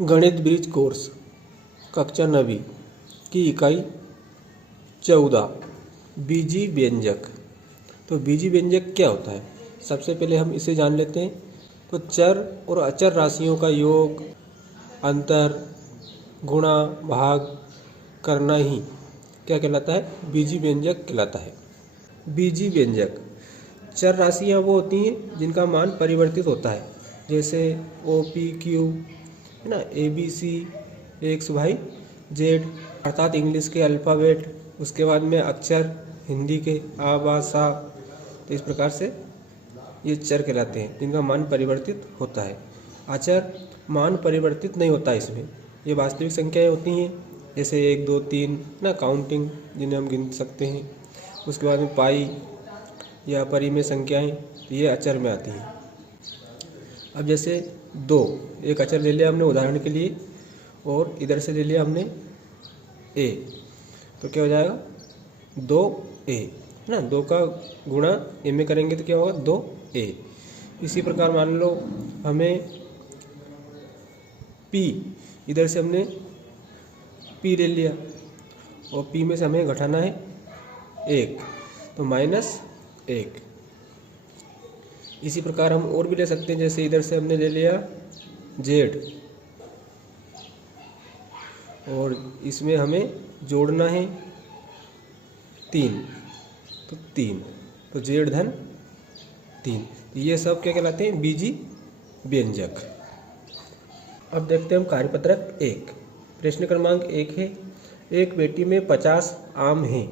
गणित bridge course कक्षा 9वीं की इकाई 14 बीजी व्यंजक। तो बीजी व्यंजक क्या होता है, सबसे पहले हम इसे जान लेते हैं। तो चर और अचर राशियों का योग, अंतर, गुणा, भाग करना ही क्या कहलाता है, बीजी व्यंजक कहलाता है। बीजी व्यंजक चर राशियाँ वो होती हैं जिनका मान परिवर्तित होता है, जैसे ओ पी क्यू है ना, A B C X Y Z, अर्थात इंग्लिश के अल्फ़ाबेट, उसके बाद में अक्षर हिंदी के आ बा सा। तो इस प्रकार से ये चर कहलाते हैं जिनका मान परिवर्तित होता है। अचर मान परिवर्तित नहीं होता इसमें, ये वास्तविक संख्याएं होती हैं, जैसे 1 2 3 ना, काउंटिंग जिन्हें हम गिन सकते हैं। उसके बाद में पाई या परिमेय संख्याएं, ये अचर में आती हैं। अब जैसे 2 एक अचर ले लिया हमने उदाहरण के लिए, और इधर से ले लिया हमने ए, तो क्या हो जाएगा 2a है ना। 2 का गुणा ए में करेंगे तो क्या होगा 2a। इसी प्रकार मान लो हमें p, इधर से हमने p ले लिया और p में से हमें घटाना है 1, तो -1। इसी प्रकार हम और भी ले सकते हैं, जैसे इधर से हमने ले लिया z और इसमें हमें जोड़ना है 3, तो 3, तो z धन 3। ये सब क्या कहलाते हैं, बीजी व्यंजक। अब देखते हैं हम कार्यपत्रक 1। प्रश्न क्रमांक 1 है, एक पेटी में 50 आम हैं।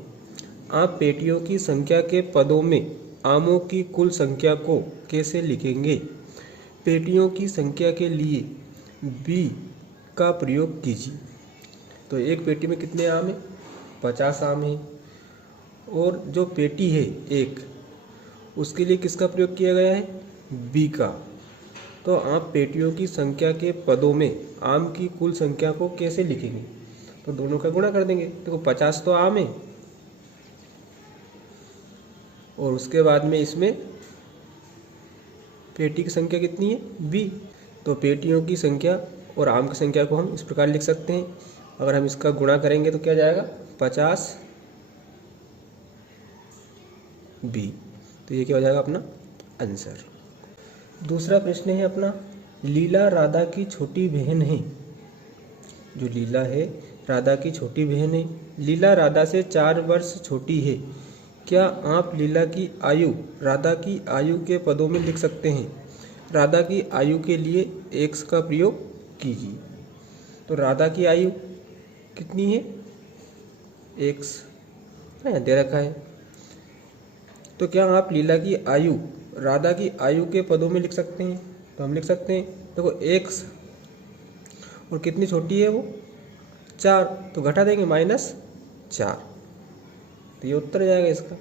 आप पेटियों की संख्या के पदों में आमों की कुल संख्या को कैसे लिखेंगे। पेटियों की संख्या के लिए b का प्रयोग कीजिए। तो एक पेटी में कितने आम हैं, 50 आम हैं, और जो पेटी है एक, उसके लिए किसका प्रयोग किया गया है, b का। तो आप पेटियों की संख्या के पदों में आम की कुल संख्या को कैसे लिखेंगे। तो दोनों का गुणा कर देंगे। देखो 50 तो आम है, और उसके बाद में इसमें पेटी की संख्या कितनी है, b। तो पेटियों की संख्या और आम की संख्या को हम इस प्रकार लिख सकते हैं। अगर हम इसका गुणा करेंगे तो क्या जाएगा 50b। तो ये क्या हो जाएगा अपना आंसर। दूसरा प्रश्न है अपना, लीला राधा की छोटी बहन है। जो लीला है राधा की छोटी बहन है। लीला राधा से 4 वर्ष छोटी है। क्या आप लीला की आयु राधा की आयु के पदों में लिख सकते हैं। राधा की आयु के लिए x का प्रयोग कीजिए। तो राधा की आयु कितनी है, x दे रखा है। तो क्या आप लीला की आयु राधा की आयु के पदों में लिख सकते हैं। तो हम लिख सकते हैं, देखो x और कितनी छोटी है वो 4, तो घटा देंगे -4। तो ये उत्तर जाएगा इसका,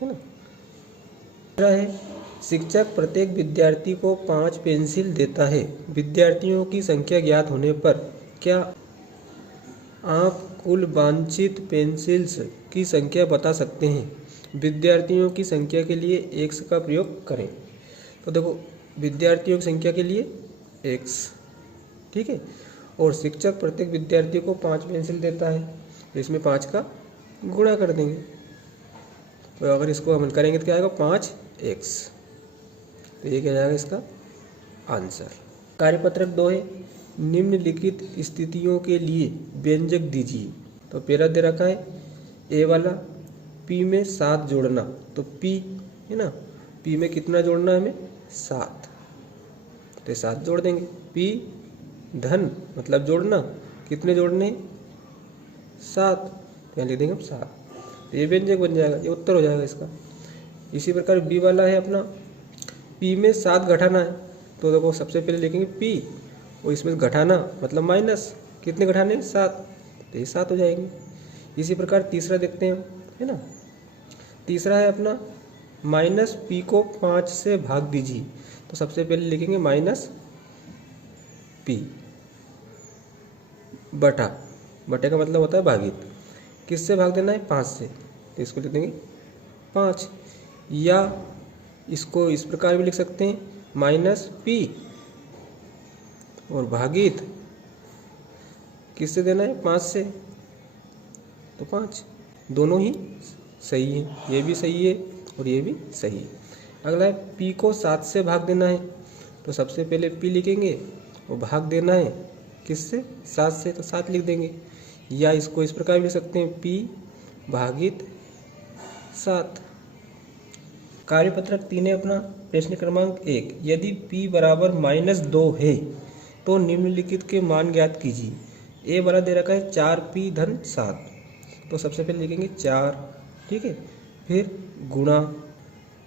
है ना। दूसरा है, शिक्षक प्रत्येक विद्यार्थी को 5 पेंसिल देता है। विद्यार्थियों की संख्या ज्ञात होने पर क्या आप कुल वांछित पेंसिल्स की संख्या बता सकते हैं। विद्यार्थियों की संख्या के लिए x का प्रयोग करें। तो देखो विद्यार्थियों की संख्या के लिए x, ठीक है, और शिक्षक प्रत्येक विद्यार्थी को 5 पेंसिल देता है, तो इसमें 5 का गुणा कर देंगे। तो अगर इसको हम करेंगे तो क्या आएगा 5x। तो ये क्या जाएगा इसका आंसर। कार्यपत्रक 2 है, निम्नलिखित स्थितियों के लिए व्यंजक दीजिए। तो पहला दे रखा है ए वाला, p में 7 जोड़ना। तो p है ना, p में कितना जोड़ना है हमें 7, तो 7 जोड़ देंगे। p धन मतलब जोड़ना, कितने जोड़ने 7, यहाँ लिख देंगे 7। तो ये व्यंजक बन जाएगा, ये उत्तर हो जाएगा इसका। इसी प्रकार b वाला है अपना, p में 7 घटाना है। तो देखो सबसे पहले लिखेंगे p, और इसमें घटाना मतलब माइनस, कितने घटाने 7, तो ये 7 हो जाएंगे। इसी प्रकार तीसरा देखते हैं, है ना। तीसरा है अपना, -p को 5 से भाग दीजिए। तो सबसे पहले लिखेंगे -p, बटे का मतलब होता है भागित। किससे भाग देना है 5 से, तो इसको लिख देंगे 5। या इसको इस प्रकार भी लिख सकते हैं -p और भागित किससे देना है, 5 से, तो 5, दोनों ही सही है, ये भी सही है और ये भी सही है। अगला है p को 7 से भाग देना है, तो सबसे पहले p लिखेंगे और भाग देना है किससे, 7 से, तो 7 लिख देंगे। या इसको इस प्रकार भी लिख सकते हैं, p भागित 7। कार्यपत्रक 3 है अपना, प्रश्न क्रमांक 1, यदि p बराबर -2 है तो निम्नलिखित के मान ज्ञात कीजिए। a बड़ा दे रखा है 4p धन 7, तो सबसे पहले लिखेंगे 4, ठीक है, फिर गुणा,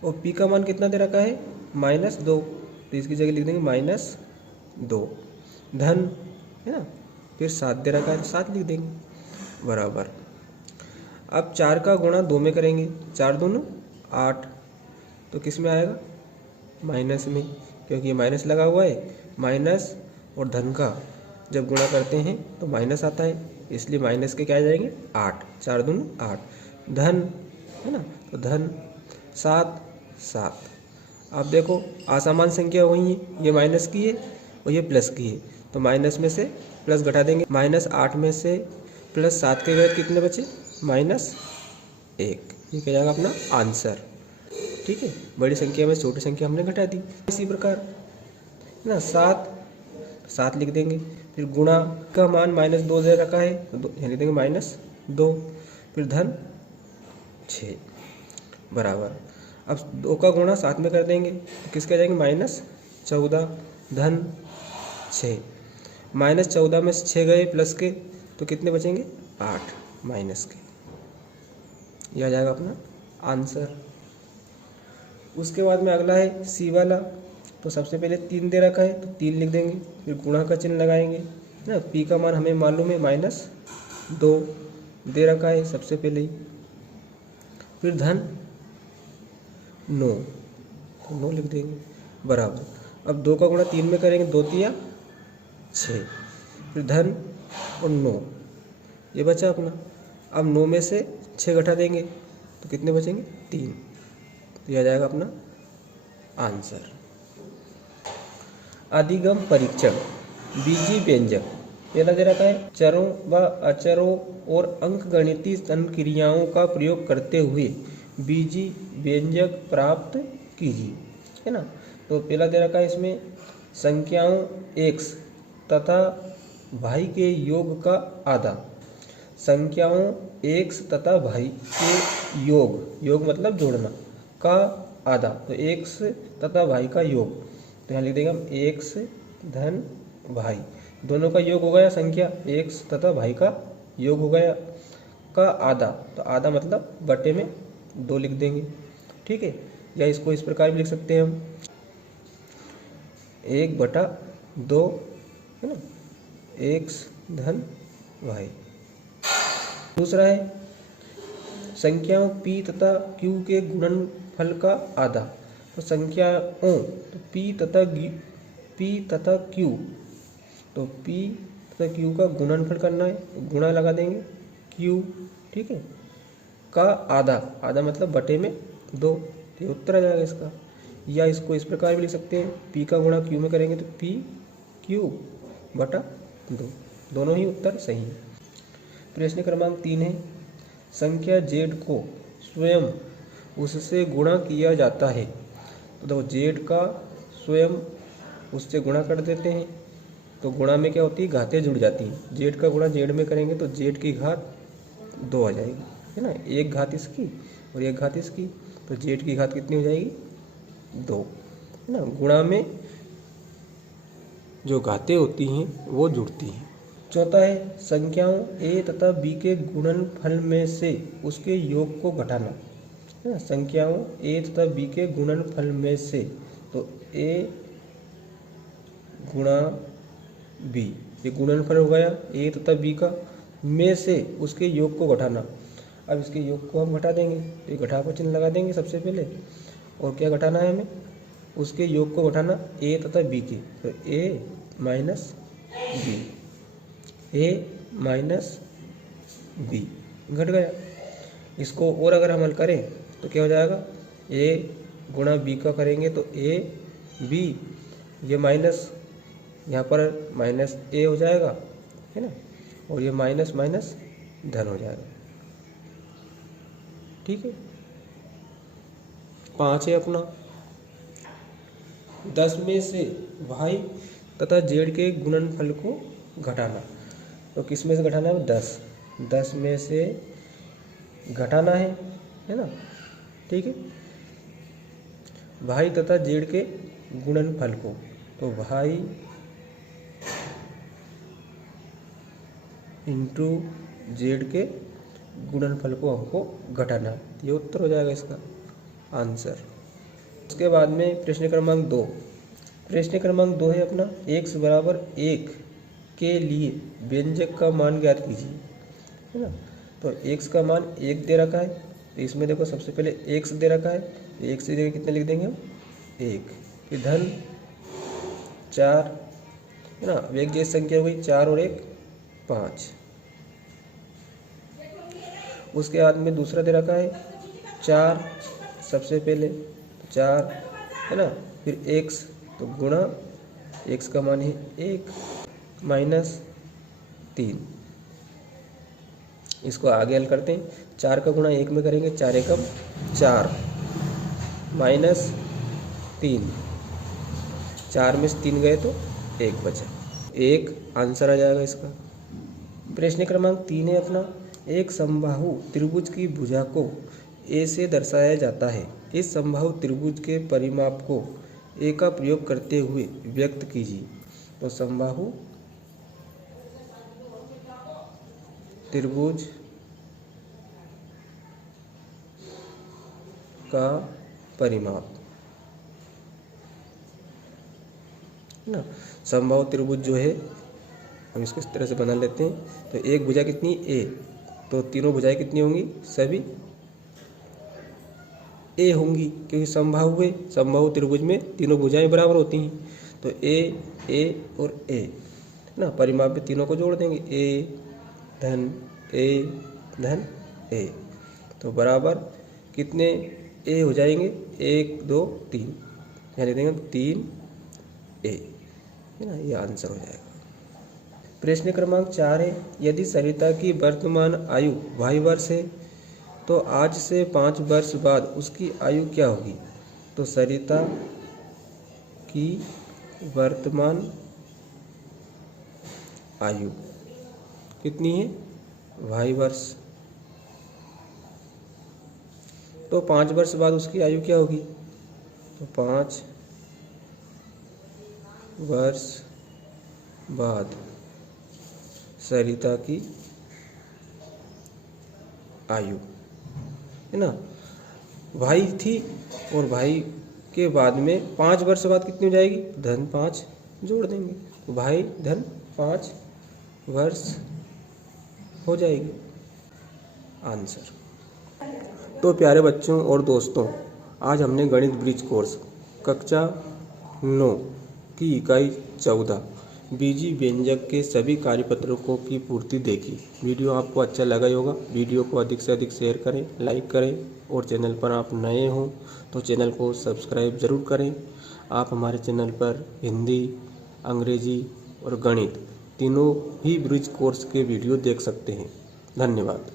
और p का मान कितना दे रखा है, -2, तो इसकी जगह लिख देंगे -2, धन, है ना, फिर 7 दे रखा है तो 7 लिख देंगे, बराबर। अब 4 का गुणा 2 में करेंगे, 4 दूनी 8, तो किस में आएगा, माइनस में, क्योंकि ये माइनस लगा हुआ है, माइनस और धन का जब गुणा करते हैं तो माइनस आता है, इसलिए माइनस के क्या आ जाएंगे, 8, 4 दूनी 8, धन, है ना, तो धन 7, 7। अब देखो असमान संख्या वही है, ये माइनस की है और ये प्लस की है, तो माइनस में से प्लस घटा देंगे, -8 में से +7 के गए कितने बचे, -1, ये क्या जाएगा अपना आंसर, ठीक है। बड़ी संख्या में छोटी संख्या हमने घटा दी, इसी प्रकार, है ना, 7 लिख देंगे, फिर गुणा का मान -2 दे रखा है तो यहाँ लिख देंगे -2, फिर धन 6, बराबर। अब 2 का गुणा 7 में कर देंगे तो किसके आ जाएंगे, -14, धन 6, -14 में से 6 गए प्लस के तो कितने बचेंगे, 8 माइनस के, यह आ जाएगा अपना आंसर। उसके बाद में अगला है सी वाला, तो सबसे पहले 3 दे रखा है तो 3 लिख देंगे, फिर गुणा का चिन्ह लगाएंगे ना, पी का मान हमें मालूम है -2 दे रखा है सबसे पहले ही, फिर धन 9, तो 9 लिख देंगे, बराबर। अब 2 का गुणा 3 में करेंगे, 2 तिया 6, फिर धन और 9, ये बचा अपना। अब 9 में से 6 घटा देंगे तो कितने बचेंगे, 3, तो यह आ जाएगा अपना आंसर। अधिगम परीक्षण, बीजी व्यंजक, पहला दे रखा है चरों व अचरों और अंकगणितीय संक्रियाओं का प्रयोग करते हुए बीजी व्यंजक प्राप्त कीजिए, है ना। तो पहला दे रखा है इसमें संख्याओं x तथा y के योग का आधा, संख्याओं x तथा y के योग मतलब जोड़ना का आधा, तो x तथा y का योग, तो यहाँ लिख देंगे हम x धन y, दोनों का योग हो गया, संख्या x तथा y का योग हो गया, का आधा, तो आधा मतलब बटे में 2 लिख देंगे, ठीक है। या इसको इस प्रकार भी लिख सकते हैं हम, 1/2, है ना, x धन y। दूसरा है संख्याओं p तथा q के गुणनफल का आधा, तो संख्याओं तो p तथा q, तो p तथा q का गुणनफल करना है, गुणा लगा देंगे q, ठीक है, का आधा, आधा मतलब बटे में 2, तो उत्तर आ जाएगा इसका। या इसको इस प्रकार भी लिख सकते हैं, p का गुणा q में करेंगे तो p q/2, दोनों ही उत्तर सही है। प्रश्न क्रमांक 3 है संख्या z को स्वयं उससे गुणा किया जाता है, तो देखो z का स्वयं उससे गुणा कर देते हैं, तो गुणा में क्या होती है, घातें जुड़ जाती हैं, z का गुणा z में करेंगे तो z की घात 2 आ जाएगी, है ना, एक घात इसकी और एक घात इसकी, तो z की घात कितनी हो जाएगी, 2, है ना। गुणा में जो घातें होती हैं वो जुड़ती हैं। चौथा है संख्याओं a तथा b के गुणनफल में से उसके योग को घटाना, है ना, संख्याओं a तथा b के गुणनफल में से, तो a गुणा b, ये गुणनफल हो गया a तथा b का, में से उसके योग को घटाना। अब इसके योग को हम घटा देंगे, तो ये घटा का चिन्ह लगा देंगे सबसे पहले, और क्या घटाना है हमें, उसके योग को घटाना a तथा b के, तो a माइनस b घट गया। इसको और अगर हम हल करें तो क्या हो जाएगा, a गुणा b का करेंगे तो a b, ये माइनस यहाँ पर माइनस ए हो जाएगा, है ना, और ये माइनस माइनस धन हो जाएगा। ठीक है। 5 है अपना 10 में से y तथा z के गुणनफल को घटाना। तो किस में से घटाना है? 10 में से घटाना है ना। ठीक है। y तथा z के गुणनफल को, तो y इंटू जेड के गुणनफल को हमको घटाना है। ये उत्तर हो जाएगा इसका आंसर। उसके बाद में प्रश्न क्रमांक 2। प्रश्न क्रमांक 2 है अपना x बराबर 1 के लिए व्यंजक का मान ज्ञात कीजिए, है ना। तो x का मान 1 दे रखा है, तो इसमें देखो सबसे पहले x दे रखा है, तो x की जगह कितने लिख देंगे हम? 1। फिर धन 4, है ना। अब एक जैसी संख्या हुई 4 और 1 5। उसके बाद में दूसरा दे रखा है 4, सबसे पहले 4, है ना। फिर x, तो गुणा x का मान है 1 माइनस 3। इसको आगे हल करते हैं। 4 का गुणा 1 में करेंगे, 4 एकम 4 माइनस 3, 4 में से 3 गए तो 1 बचा, 1 आंसर आ जाएगा इसका। प्रश्न क्रमांक 3 है अपना एक समबाहु त्रिभुज की भुजा को a से दर्शाया जाता है। इस समबाहु त्रिभुज के परिमाप को a का प्रयोग करते हुए व्यक्त कीजिए। तो समबाहु त्रिभुज का परिमाप, ना। समबाहु त्रिभुज जो है हम इसको इस तरह से बना लेते हैं। तो एक भुजा कितनी? a, तो तीनों भुजाएं कितनी होंगी? सभी a होंगी, क्योंकि समबाहु है। समबाहु त्रिभुज में तीनों भुजाएं बराबर होती हैं। तो a और a, ना, परिमाप में तीनों को जोड़ देंगे, a धन a, तो बराबर कितने a हो जाएंगे? 1 2 3, यहाँ लिख देंगे 3a, है ना। ये आंसर हो जाएगा। प्रश्न क्रमांक 4 है यदि सरिता की वर्तमान आयु y वर्ष है तो आज से 5 वर्ष बाद उसकी आयु क्या होगी? तो सरिता की वर्तमान आयु कितनी है? y वर्ष। तो 5 वर्ष बाद उसकी आयु क्या होगी? तो 5 वर्ष बाद सरिता की आयु, है ना। भाई थी और भाई के बाद में 5 वर्ष बाद कितनी हो जाएगी? धन 5 जोड़ देंगे, तो भाई धन 5 वर्ष हो जाएगी आंसर। तो प्यारे बच्चों और दोस्तों, आज हमने गणित ब्रिज कोर्स कक्षा 9 की इकाई 14 बीजी व्यंजक के सभी कार्यपत्रों की पूर्ति देखी। वीडियो आपको अच्छा लगा होगा। वीडियो को अधिक से अधिक शेयर करें, लाइक करें, और चैनल पर आप नए हों तो चैनल को सब्सक्राइब ज़रूर करें। आप हमारे चैनल पर हिंदी, अंग्रेजी और गणित तीनों ही ब्रिज कोर्स के वीडियो देख सकते हैं। धन्यवाद।